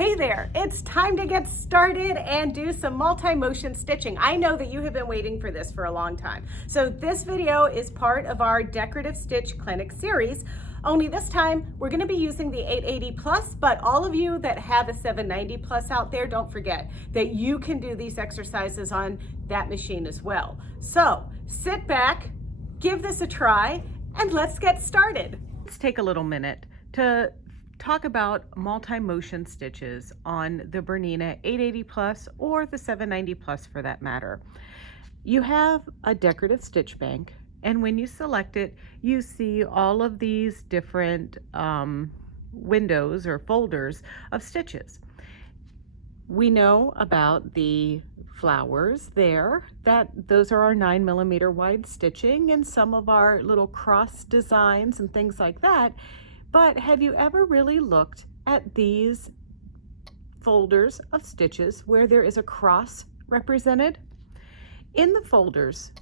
Hey there, it's time to get started and do some multi-motion stitching. I know that you have been waiting for this for a long time. So this video is part of our decorative stitch clinic series. Only this time we're going to be using the 880 plus, but all of you that have a 790 plus out there, don't forget that you can do these exercises on that machine as well. So sit back, give this a try, and let's get started. Let's take a little minute to talk about multi-motion stitches on the Bernina 880 plus or the 790 plus for that matter. You have a decorative stitch bank, and when you select it, you see all of these different windows or folders of stitches. We know about the flowers there, that those are our 9mm wide stitching and some of our little cross designs and things like that. But have you ever really looked at these folders of stitches where there is a cross represented? In the folders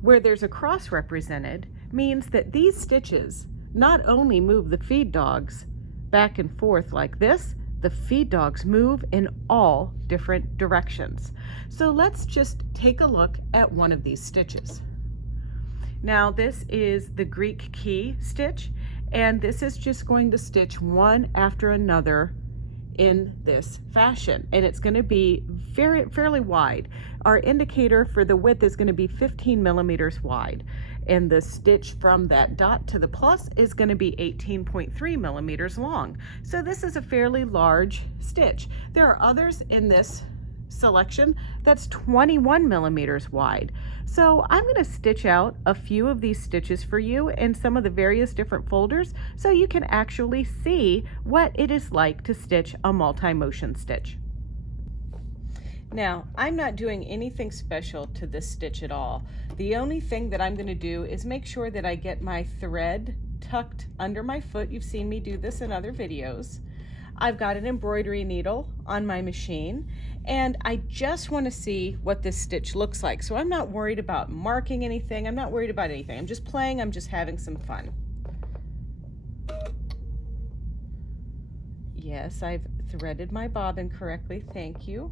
where there's a cross represented means that these stitches not only move the feed dogs back and forth like this, the feed dogs move in all different directions. So let's just take a look at one of these stitches. Now this is the Greek key stitch, and this is just going to stitch one after another in this fashion, and it's going to be fairly wide. Our indicator for the width is going to be 15mm wide, and the stitch from that dot to the plus is going to be 18.3mm long. So this is a fairly large stitch. There are others in this selection that's 21mm wide. So I'm going to stitch out a few of these stitches for you in some of the various different folders so you can actually see what it is like to stitch a multi-motion stitch. Now, I'm not doing anything special to this stitch at all. The only thing that I'm going to do is make sure that I get my thread tucked under my foot. You've seen me do this in other videos. I've got an embroidery needle on my machine, and I just want to see what this stitch looks like. So I'm not worried about marking anything. I'm not worried about anything. I'm just playing. I'm just having some fun. Yes, I've threaded my bobbin correctly. Thank you.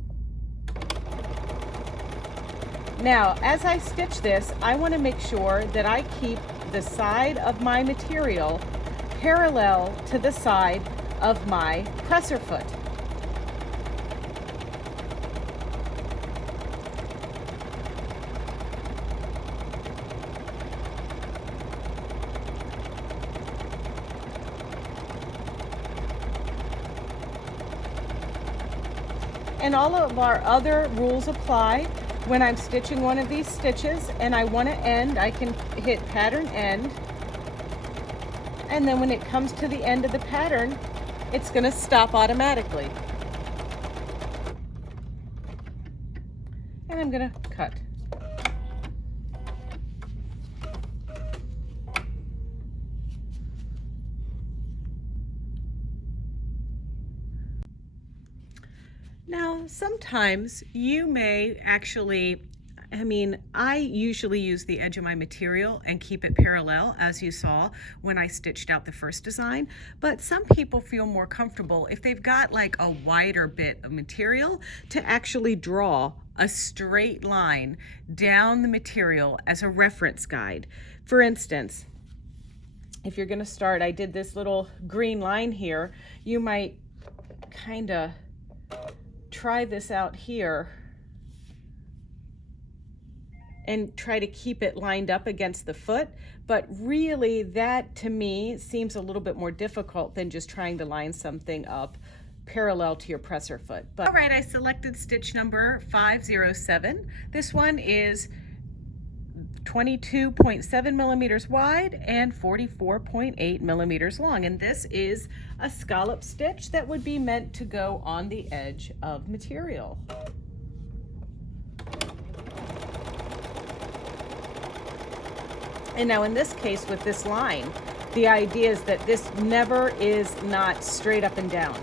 Now, as I stitch this, I want to make sure that I keep the side of my material parallel to the side of my presser foot. And all of our other rules apply when I'm stitching one of these stitches and I want to end. I can hit pattern end, and then when it comes to the end of the pattern, it's going to stop automatically. And I'm going to cut. Now, sometimes you may actually, I usually use the edge of my material and keep it parallel, as you saw when I stitched out the first design, but some people feel more comfortable if they've got like a wider bit of material to actually draw a straight line down the material as a reference guide. For instance, if you're going to start, I did this little green line here, you might kind of try this out here and try to keep it lined up against the foot, but really that to me seems a little bit more difficult than just trying to line something up parallel to your presser foot. But all right, I selected stitch number 507. This one is 22.7mm wide and 44.8mm long, and this is a scallop stitch that would be meant to go on the edge of material. And now in this case with this line, the idea is that this never is not straight up and down.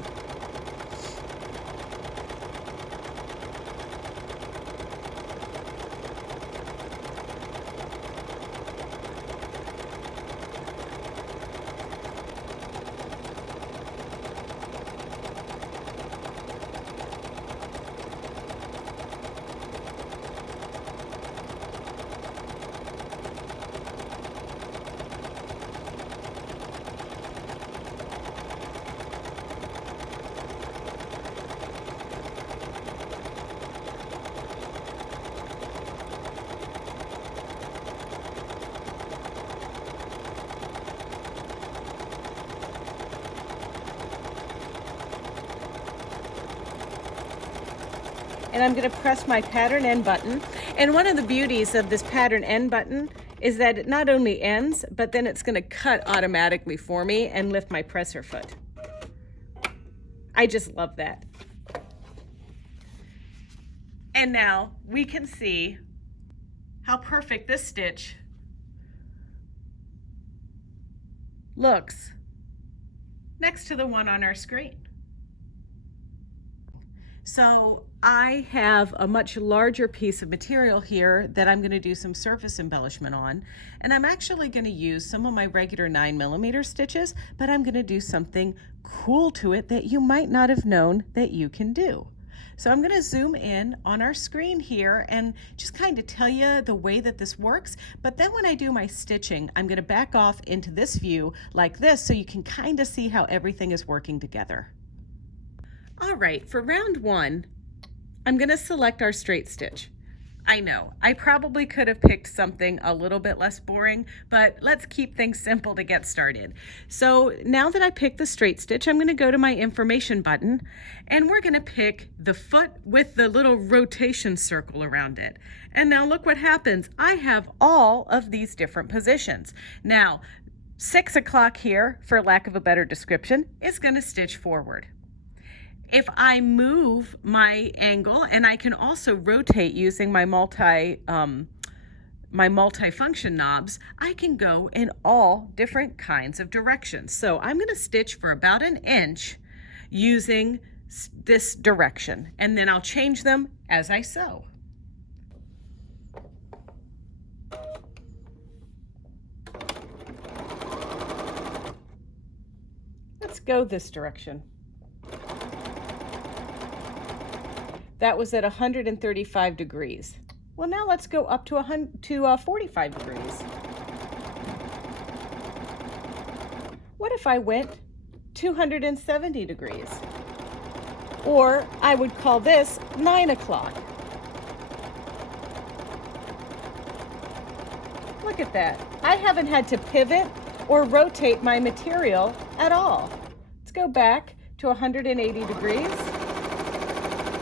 and I'm going to press my pattern end button. And one of the beauties of this pattern end button is that it not only ends, but then it's going to cut automatically for me and lift my presser foot. I just love that. And now we can see how perfect this stitch looks next to the one on our screen. So I have a much larger piece of material here that I'm going to do some surface embellishment on, and I'm actually going to use some of my regular 9mm stitches, but I'm going to do something cool to it that you might not have known that you can do. So I'm going to zoom in on our screen here and just kind of tell you the way that this works. But then when I do my stitching, I'm going to back off into this view like this so you can kind of see how everything is working together. All right, for round one, I'm going to select our straight stitch. I know, I probably could have picked something a little bit less boring, but let's keep things simple to get started. So now that I picked the straight stitch, I'm going to go to my information button, and we're going to pick the foot with the little rotation circle around it. And now look what happens. I have all of these different positions. Now, 6 o'clock here, for lack of a better description, is going to stitch forward. If I move my angle, and I can also rotate using my multi-function knobs, I can go in all different kinds of directions. So I'm going to stitch for about an inch using this direction, and then I'll change them as I sew. Let's go this direction. That was at 135 degrees. Well, now let's go up to 45 degrees. What if I went 270 degrees? Or I would call this 9 o'clock. Look at that. I haven't had to pivot or rotate my material at all. Let's go back to 180 degrees.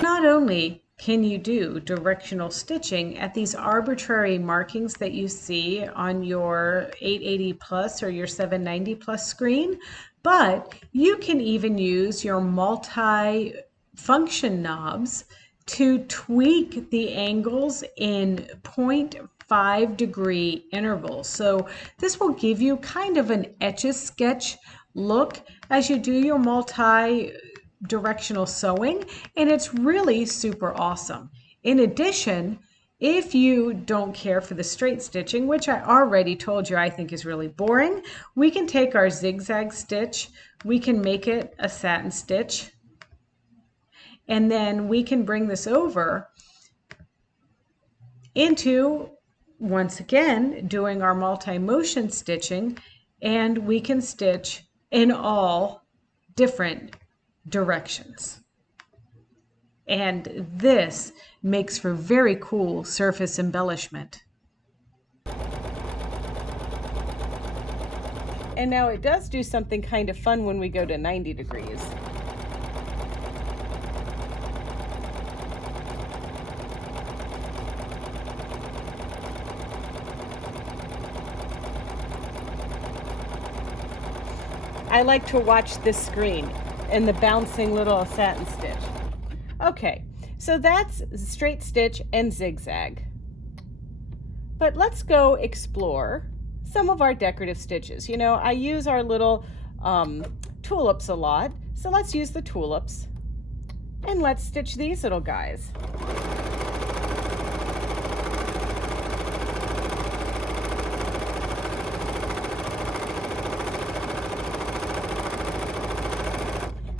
Not only can you do directional stitching at these arbitrary markings that you see on your 880 plus or your 790 plus screen, but you can even use your multi-function knobs to tweak the angles in 0.5 degree intervals. So this will give you kind of an etch-a-sketch look as you do your multi-directional sewing, and it's really super awesome. In addition, if you don't care for the straight stitching, which I already told you I think is really boring, we can take our zigzag stitch, we can make it a satin stitch, and then we can bring this over into, once again, doing our multi-motion stitching, and we can stitch in all different directions. And this makes for very cool surface embellishment. And now it does do something kind of fun when we go to 90 degrees. I like to watch this screen and the bouncing little satin stitch. Okay, so that's straight stitch and zigzag. But let's go explore some of our decorative stitches. You know, I use our little tulips a lot, so let's use the tulips and let's stitch these little guys.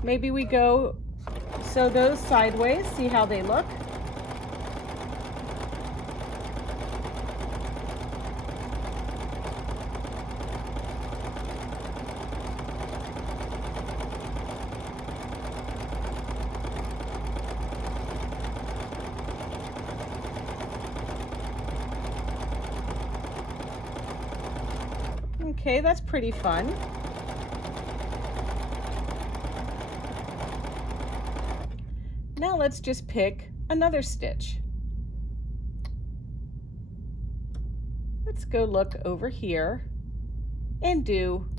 Maybe we go sew those sideways, see how they look. Okay, that's pretty fun. Now let's just pick another stitch. Let's go look over here and do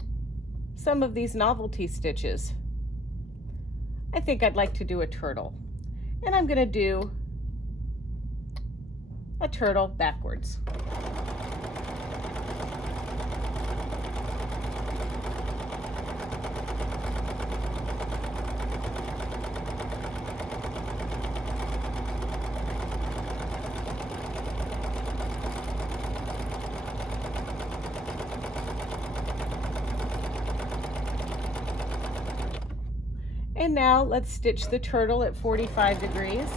some of these novelty stitches. I think I'd like to do a turtle, and I'm going to do a turtle backwards. And now let's stitch the turtle at 45 degrees.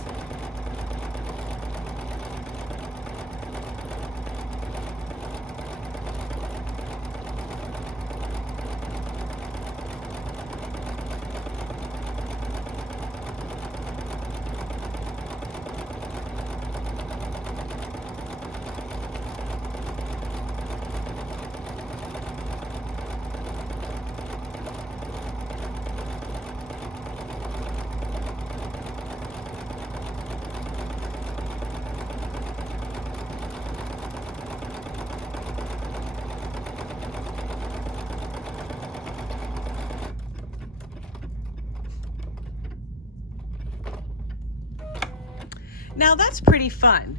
Now that's pretty fun.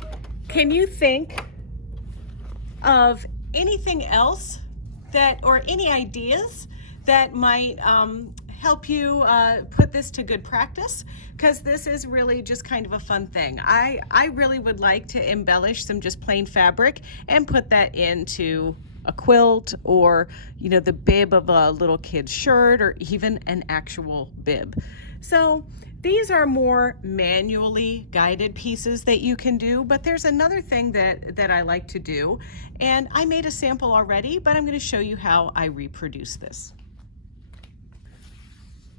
Can you think of anything else that, or any ideas that might help you put this to good practice? Because this is really just kind of a fun thing. I really would like to embellish some just plain fabric and put that into a quilt, or the bib of a little kid's shirt, or even an actual bib. So these are more manually guided pieces that you can do, but there's another thing that I like to do, and I made a sample already, but I'm going to show you how I reproduce this.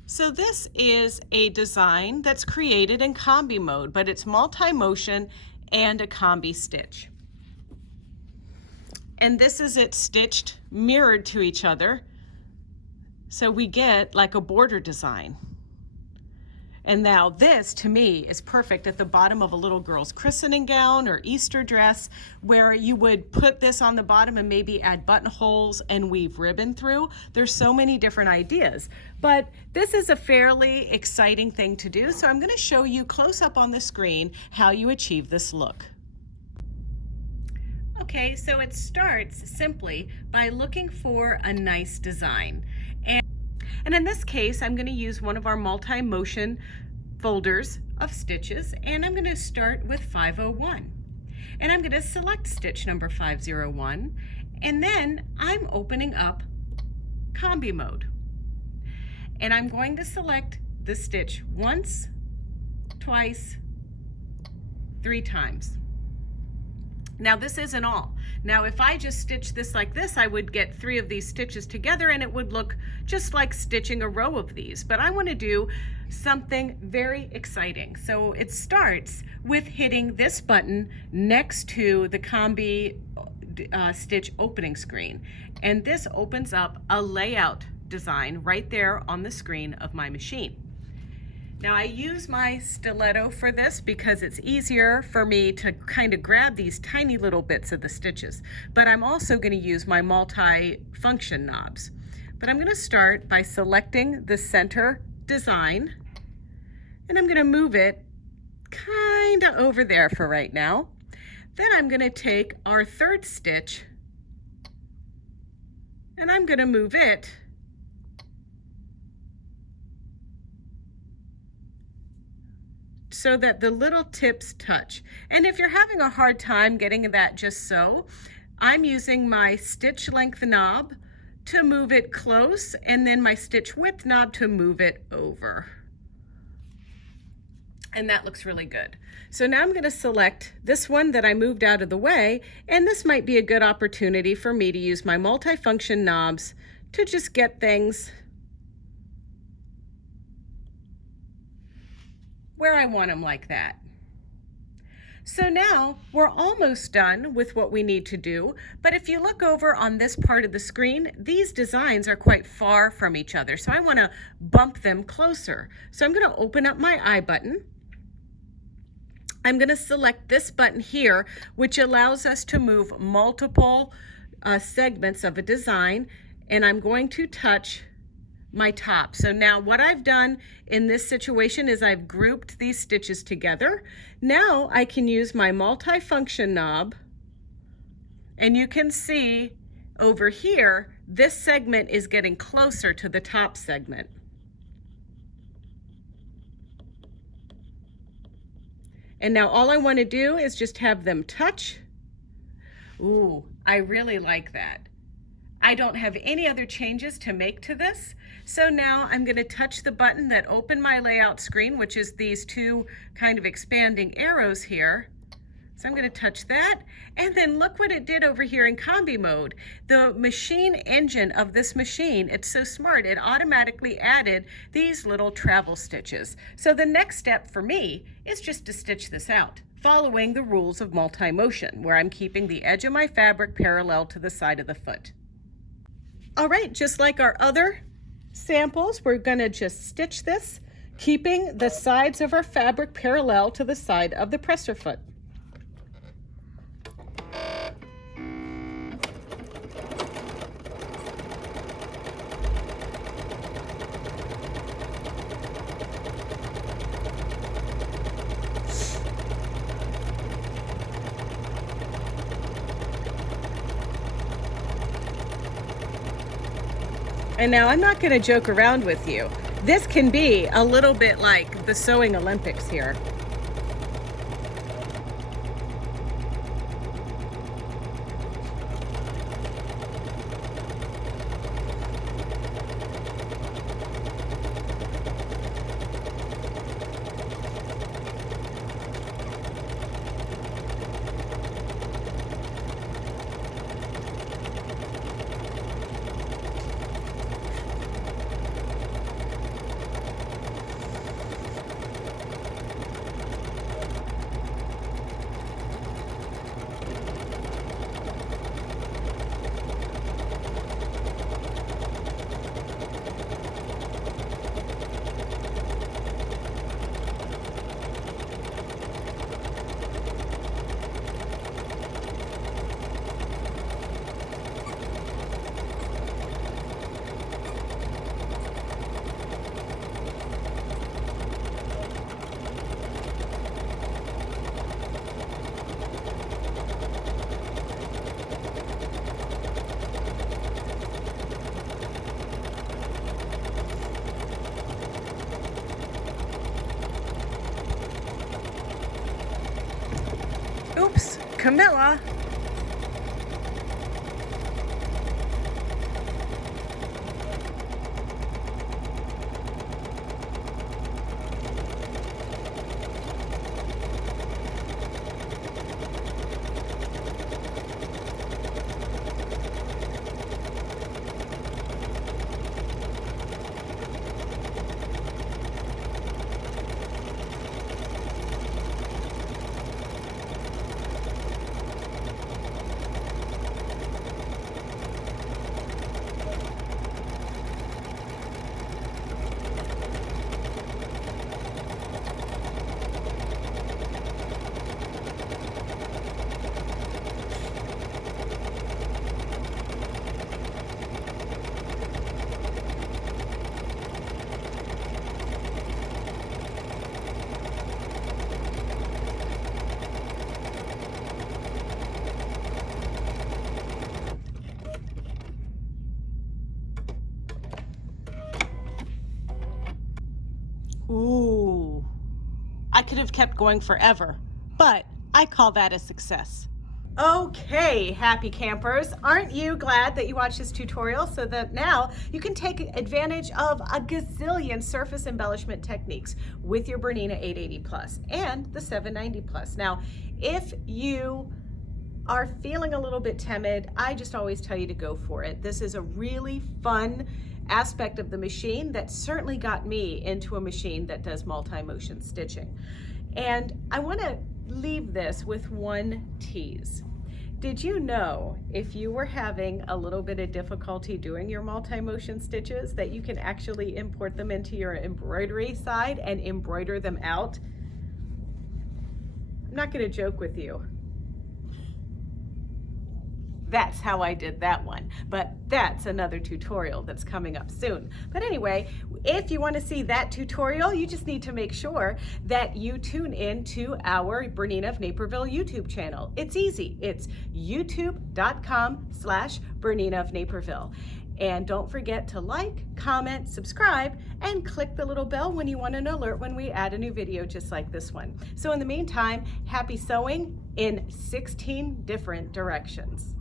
So this is a design that's created in combi mode, but it's multi-motion and a combi stitch. And this is it stitched mirrored to each other, so we get like a border design. And now this, to me, is perfect at the bottom of a little girl's christening gown or Easter dress, where you would put this on the bottom and maybe add buttonholes and weave ribbon through. There's so many different ideas, but this is a fairly exciting thing to do. So I'm going to show you close up on the screen how you achieve this look. Okay, so it starts simply by looking for a nice design. And in this case, I'm going to use one of our multi-motion folders of stitches, and I'm going to start with 501. And I'm going to select stitch number 501, and then I'm opening up combi mode. And I'm going to select the stitch once, twice, 3 times. Now this isn't all. Now if I just stitch this like this, I would get 3 of these stitches together and it would look just like stitching a row of these. But I want to do something very exciting. So it starts with hitting this button next to the combi stitch opening screen. And this opens up a layout design right there on the screen of my machine. Now I use my stiletto for this because it's easier for me to kind of grab these tiny little bits of the stitches, but I'm also going to use my multi-function knobs. But I'm going to start by selecting the center design, and I'm going to move it kind of over there for right now. Then I'm going to take our 3rd stitch and I'm going to move it so that the little tips touch. And if you're having a hard time getting that just so, I'm using my stitch length knob to move it close, and then my stitch width knob to move it over. And that looks really good. So now I'm going to select this one that I moved out of the way, and this might be a good opportunity for me to use my multi-function knobs to just get things where I want them like that. So now we're almost done with what we need to do, but if you look over on this part of the screen, these designs are quite far from each other, so I want to bump them closer. So I'm going to open up my I button, I'm going to select this button here, which allows us to move multiple segments of a design, and I'm going to touch my top. So now what I've done in this situation is I've grouped these stitches together. Now I can use my multifunction knob, and you can see over here, this segment is getting closer to the top segment. And now all I want to do is just have them touch. Ooh, I really like that. I don't have any other changes to make to this. So now I'm going to touch the button that opened my layout screen, which is these two kind of expanding arrows here. So I'm going to touch that, and then look what it did over here in combi mode. The machine engine of this machine, it's so smart, it automatically added these little travel stitches. So the next step for me is just to stitch this out, following the rules of multi-motion, where I'm keeping the edge of my fabric parallel to the side of the foot. All right, just like our other samples, we're going to just stitch this, keeping the sides of our fabric parallel to the side of the presser foot. And now I'm not going to joke around with you. This can be a little bit like the sewing Olympics here. Oops, Camilla. Ooh, I could have kept going forever, but I call that a success. Okay, happy campers, aren't you glad that you watched this tutorial so that now you can take advantage of a gazillion surface embellishment techniques with your Bernina 880 Plus and the 790 Plus. Now, if you are feeling a little bit timid, I just always tell you to go for it. This is a really fun aspect of the machine that certainly got me into a machine that does multi-motion stitching. And I want to leave this with one tease. Did you know if you were having a little bit of difficulty doing your multi-motion stitches that you can actually import them into your embroidery side and embroider them out? not going to joke with you. That's how I did that one, but that's another tutorial that's coming up soon. But anyway, if you want to see that tutorial, you just need to make sure that you tune in to our Bernina of Naperville YouTube channel. It's easy. It's youtube.com/Bernina of Naperville. And don't forget to like, comment, subscribe, and click the little bell when you want an alert when we add a new video just like this one. So in the meantime, happy sewing in 16 different directions.